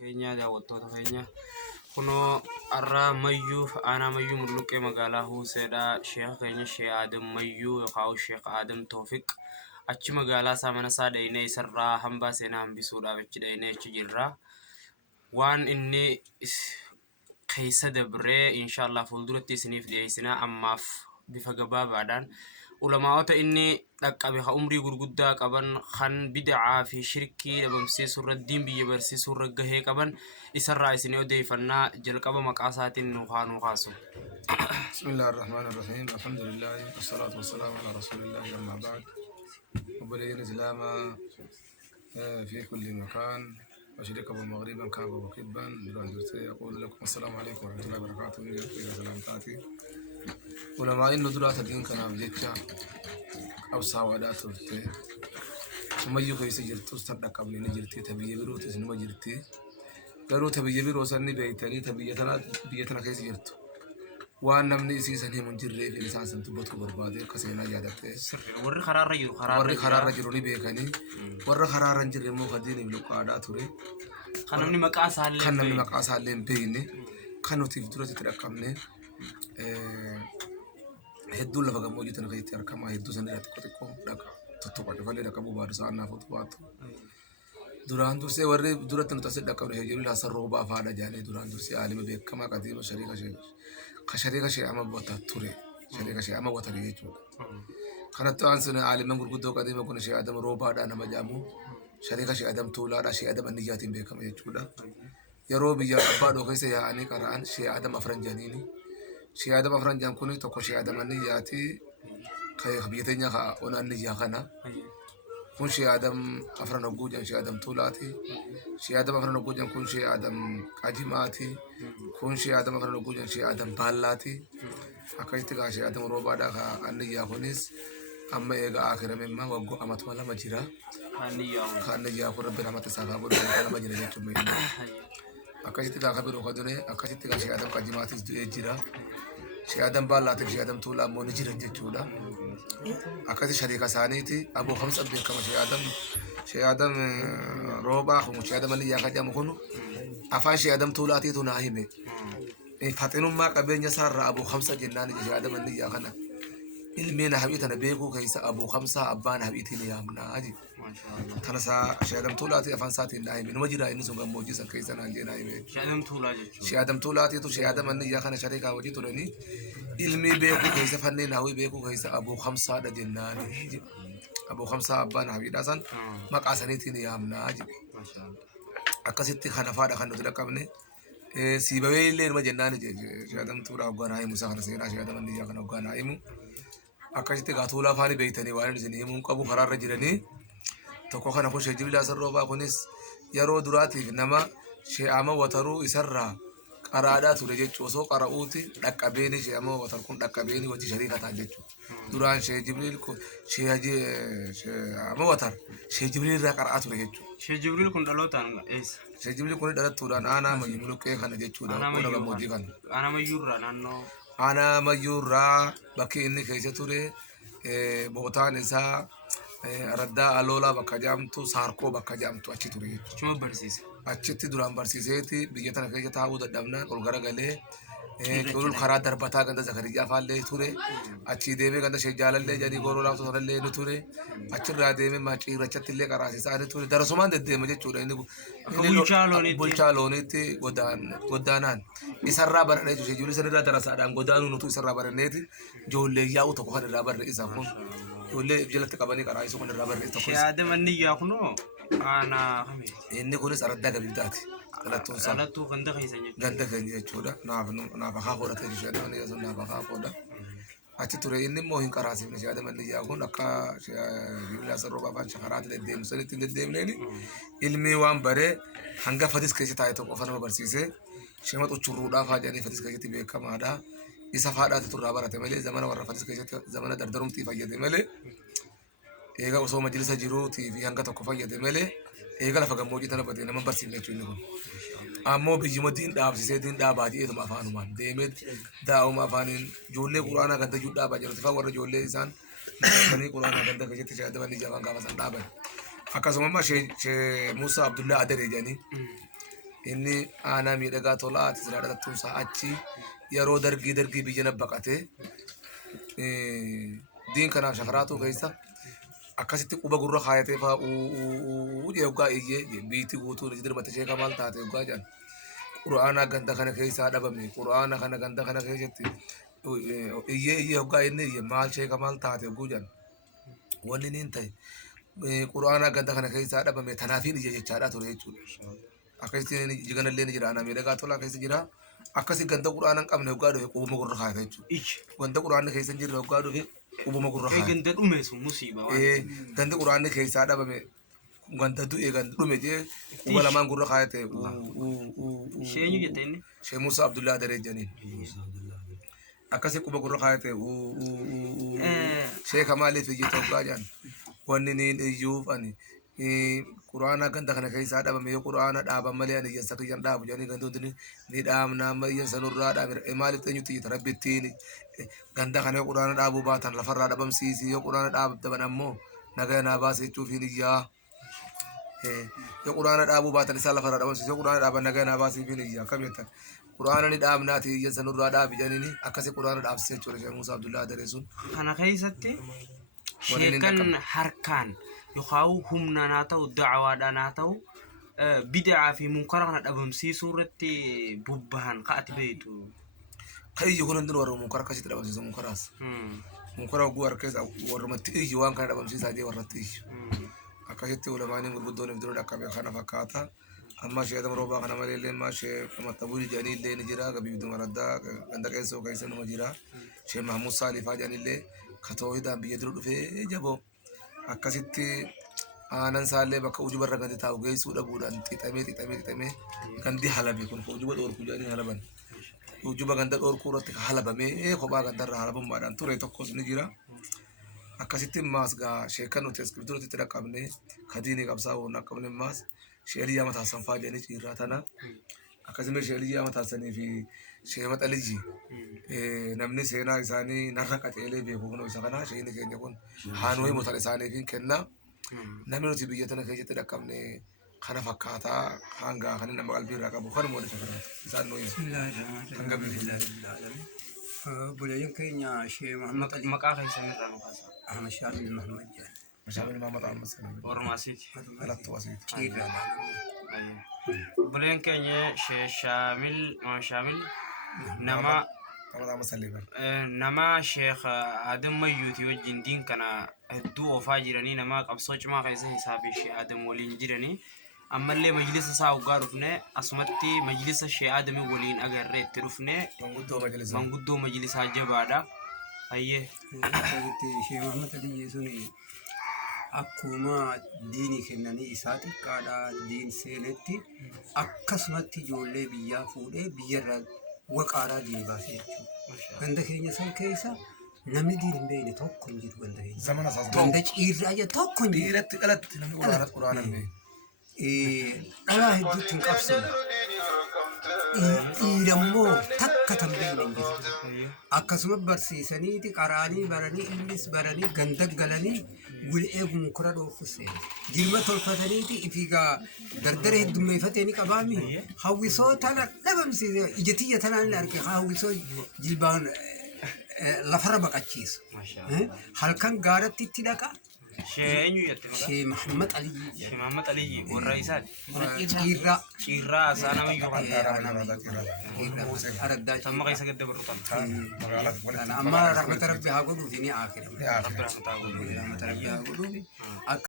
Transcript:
keenya daawwattoota keenya kunoo har'a mayyuuf aanaa mayyuu mulluqqee magaalaa Huuseedhaa sheekha keenya Sheekh Adam Mayyuu yookaan Sheekh Adam Toofiq achi magaalaa isaa mana isaa dhaqnee isarraa hambaa seenaa hambisuudhaaf achi dhaqnee achi jirra. Waan inni keessa dabree inshallah fuulduratti isiniif dhiyeessinaa ammaaf bifa gabaabaadhaan ulamaa'ota inni dhaqqabe ha umrii gurguddaa qaban kan bid'aa fi shirkii dhabamsiisuu irra diin biyya barsiisuu irra gahee qaban isarraa isinii odeeffannaa jalqaba maqaa isaatiin nu kaasu. Bismillahir Rahmanir Rahim. Alhamdulillah wassalatu wassalamu ala rasulillah amma ba'd. وبلغنا الإسلام في كل مكان مشرقا ومغربا كعبا وكبا يقول لكم السلام عليكم ورحمة الله وبركاته. إلى سلامتاتي ولما إن دراسة الدين كان أبجيكا أو سوادات التي ثم يجي سجلت استبدأ قبل نجرتي تبي بروت إنما جرتي قالوا تبي بروت سني بيتني بيتنا كيس جرت وأنا من إسيسني من جرّي في لسان سنتبوت كبربادة كسينا يادته ورّي خرار رجل بيكاني ورّي خرار رجل مو خديني بلوكادا توري خنمني مقاس هالين بيني كانوا تفدروا تتركمني هدول لفقا موجود نغيت أركما هدول سنة تكوتكم لك تطبع فلي لك أبو بارس عنا فوتوات دوران درسي ورّي دورة نتصل لك أبو هجيل لاسر روبا فادا جاني دوران درسي عالم بيكما قديم شريكة شيء أما بوتا توري شريكة شيء أما بوتا ريجو كانت تانسنا عالم من قدو قديم يكون شيء آدم روبا دا نما جامو شريكة شيء آدم تولا دا شيء آدم النجات بيكما يجودا يروبي يا أبادو كيسة يا أني كران شيء آدم أفرن جانيني شيء آدم أفرن جان كوني تكو شيء آدم النجاتي كي خبيتني خا أنا النجا خنا كون شيء آدم أفرن وجود شيء آدم تولاتي شيء آدم أفرن وجود كون شيء آدم أجمعاتي كون شيء آدم أفرن وجود شيء آدم بالاتي أكيد تكا شيء آدم روبا دا خا النجا خونيس أما إيجا آخر مما وجو أمات ولا مجرا النجا خو ربنا ما تسافر ولا مجرا جتوم أكيد تكا خبرو خدونه أكيد تكا شيء آدم أجمعاتي جرا شيء آدم بالاتي شيء آدم تولا مونجرا جتولا أكثر شريك ثانيتي أبو خمسة بين كم شيء آدم روبا خو شيء آدم اللي ياخد مخونو أفان شيء آدم تولاتي تناهيمه فاتنو ما قبل يسار أبو خمسة جناني شيء آدم اللي ياخنا المين حبيتنا بيكو كيس أبو خمسة أبان حبيتي ليامنا أجي تنسى شيء آدم تولاتي أفان ساتي ناهيمه نوجرا إنه سونغ موجي كيس نانجي ناهيمه شيء آدم تولاتي تو شيء آدم اللي ياخنا شريك أوجي تراني ilmi beeku keessa fanneen hawwi beeku keessa Abu Khamsa da jennaani Abu Khamsa abbaan habiidha san maqaa saniitiin yaamnaa jiru akkasitti kana faadha kan nuti dhaqqabne siibawee illee numa jennaani shaadamtuudha hoggaan haayimu isaa kana seenaa shaadaman niyyaa kana hoggaan haayimu akkasitti gaatuulaa faani beeytanii waan isin himuun qabu karaarra jiranii tokko kana kun sheejibilaa sarroobaa kunis yeroo duraatiif nama shee'ama wataruu isarraa قرادات ورجيت وسو قرأوتي دقبيني شيء أما وتركون دقبيني وجي شريكة تاجتشو دوران شيء جبريل كو شيء أجي أما وتر شيء جبريل را قرأت ورجيتشو شيء جبريل كون دلو تان إيش شيء جبريل كون دلو توران أنا ما يملو كي خان جتشو دا كونا بمودي خان أنا ما يورا بكي إني كيسة توري بوتان إنسا ردا ألولا بكجامتو ساركو بكجامتو أشي توري شو برسيس achitti duraan barsiiseeti biyya tana keessa taa'uu dadhabnaan ol garagalee qulul karaa darbataa ganda Zakariyaa faallee ture achi deemee ganda Sheejjaalallee jedhanii goroo laaftu sanallee ni ture achirraa deemee maciirrachatti illee qaraasisaa ni ture darasumaan deddeema jechuudha inni bulchaa looniitti goddaanaan isarraa barannee jiru ijoollee sanirraa darasaadhaan godaanuu nutu isarraa baranneeti ijoollee yaa'u tokko kan irraa barre isa kun ijoollee jalatti qabanii qaraasisuu kan irraa barre tokko shaadam anniyyaa kunoo أنا إني كونس أرد دعك بيتاتي لا تو غندا خيسني غندا خيسني جودا نافخا خورا تيجي هذا من يزون نافخا خورا أتى ترى إني موهين كراسي من هذا من يجاكون أكا يبلا سروبا فان شهرات للدين سنتين للدين لني علمي وام بري هنگا فديس كيسي تايتو كفنا برسيسه شمات أشرودا فاجاني فديس كيسي تبيه كم هذا إسافات تطلع برا تملي زمان ورا فديس كيسي زمان دردرم تيفاجي تملي إيجا وسوم مجلس جيرو تي في هنگا تكفى يدمله إيجا لفقا موجي تنا بدي نمبر برسيم نشوفه أمو بيجي دين داب سيدين داب هذه إذا ما فانو مان ديمد داو ما فانين جولة قرانا كده جود داب أجر تفا ورا جولة إنسان بني قرانا كده كذي تشاهد بني جوان كافة سان داب أكاسوما شيء موسى عبد الله أدري جاني inni aanaa miidhagaa tolaa ati silaa dhalattuunsaa achi yeroo dargii biyya nabbaqate diin kanaaf shakaraatu keessa akkasitti quba gurra kaayatee faa yoggaa iyyee biitti guutuun isi dirmata sheeka maal taate yoggaa jedhan quraanaa ganda kana keessaa dhabame quraana kana ganda kana keessatti iyyee yoggaa inni iyye maal sheeka maal taate yogguu jedhan wanni niin ta'e quraanaa ganda kana keessaa dhabame tanaafiin iyye jechaadhaa ture jechuudha. Akkasitti jiganallee ni jira aanaa miidhagaa tolaa keessa jira. Akkasi ganda quraana hin qabne yoggaa dhufe qubuma gurra kaayata jechuudha. Ganda quraanni keessa hin jirre yoggaa dhufe qubuma gurra kaayata. Ganda dhume sun musiiba. Ganda quraanni keessaa dhabame ganda du'e ganda dhume jee quba lamaan gurra kaayate. Sheenyu jette inni? Shee Musa Abdullaa Dareejaniin. Akkasi quba gurra kaayate. Shee Kamaaliif iyyata yoggaa jedhan wanni niin iyyuuf ani quraana ganda kana keessaa dhabame yoo quraana dhaaban malee ani iyyansa kiyyan dhaabu jedhanii gandoonni ni dhaabna amma iyyansa nurraa dhaabne maaliif eenyutti iyyata rabbittiin ganda kana yoo quraana dhaabuu baatan lafarraa dhabamsiisi yoo quraana dhaabdaban ammoo nagaya naa baase jechuufiin iyyaa yoo quraana dhaabuu baatan isaa lafarraa dhabamsiisi yoo quraana dhaaban nagaya naa baasiifiin iyyaa akkam jettan quraana ni dhaabnaati iyyansa nurraa dhaabi jedhanii akkasi quraana dhaabsise jechuudha Sheekh Muusaa Abdullaa Daree sun. Kana keessatti sheekan harkaan يخاو هم ناتو الدعوة ناتو بدعة في منكر أبمسي سورة ببهان قات بيتو خي يكون عندنا ورا منكر كشيء ترى بمسي منكراس منكر أقوى أركز ورمتي جوان كان بمسي ساجي ورتي أكشيء تقول ما نقول بدون بدون أكمل خنا فكاتا أما شيء هذا مروبا خنا مليل ما شيء كما تقولي جاني اللي نجرا كبي بدون مردا عندك إيسو كيسن مجرا شيء محمود صالح فاجاني اللي كتوه ده بيدرو في جابو akkasitti aanan saallee bakka ujuba irra gadi taa'u geessuu dhabuudhaan xixamee gandi halabe kun ujuba dhoorkuu jedhanii halaban ujuba ganda dhoorkuu irratti halabamee kophaa ganda irraa halabammaadhaan ture tokkos ni jira. Akkasitti maas gaa sheekan nuti iskiriptuutti itti dhaqqabne kadiinii qabsaa'uu hin dhaqqabne maas sheelii yaa mataasan faa jedhanii ciirraa tana akkasuma sheelii yaa mataasanii fi sheema xalijji namni seenaa isaanii narra qaceelee beeku kun isa kana sheeni keenya kun haanooyi motan isaaniifiin kenna namni nuti biyya tana keessatti dhaqqabne kana fakkaataa hanga kan nama qalbii irraa qabu kan moodisa kana isaan nooyi hanga biifilaa. Bulayaan keenya Shee Muhammad Ali maqaa keessanii irraa nu kaasa. Ahmad Shaamil Muhammad jedhama. Shaamil Muhammad Ahmad Shaamil. Ormaasiiti. Galattuu asiiti. Bulayaan keenya Shee Shaamil nama nama Sheekh Adam Mayyuuti wajjin diin kana hedduu oofaa jiranii nama qabsoo cimaa keessa hisaabee Sheekh Adam waliin jiranii ammallee majlisa isaa waggaa dhufne asumatti majlisa Sheekh Adam waliin agarree itti dhufne manguddoo majlisaa jabaadha. Ayyee Shee Muhammad Ali suni akkuma diinii kennanii isaa xiqqaadha diin seenetti akkasumatti ijoollee biyyaa fuudhee biyyarraa waqaaraa diin baasee jechuudha. Ganda keenya san keessa namni diin hin beekne tokko hin jiru ganda keenya. Zamana isaas Ganda ciirraa jedhu tokko hin jiru. dhiiratti dhalatti namni quraana hin beeku. Dhalaa hedduutti hin qabsine. Dhiirammoo takka tan beekne hin jiru. Akkasuma barsiisaniiti qaraanii baranii innis baranii ganda galanii wil'ee munkura dhoofuse. Jilma tolfataniiti ifigaa dardara heddummeeffatee ni qabaami. Hawwisoo tana dhabamsiise ijatiyya tanaan arge hawwisoo jilbaan lafarra baqachiisu. Halkan gaaratti itti dhaqa. Sheenyu jette maqaa. Shee Muhammad Ali. Shee Muhammad Ali warra isaati. Ciirraa isaa nama iyyuu kan araddaa tamma keessa gadda barruutan. amma rahmata rabbi haa godhuufi ni aakira. Rabbi rahmataa godhu. Rahmata rabbi haa godhuufi.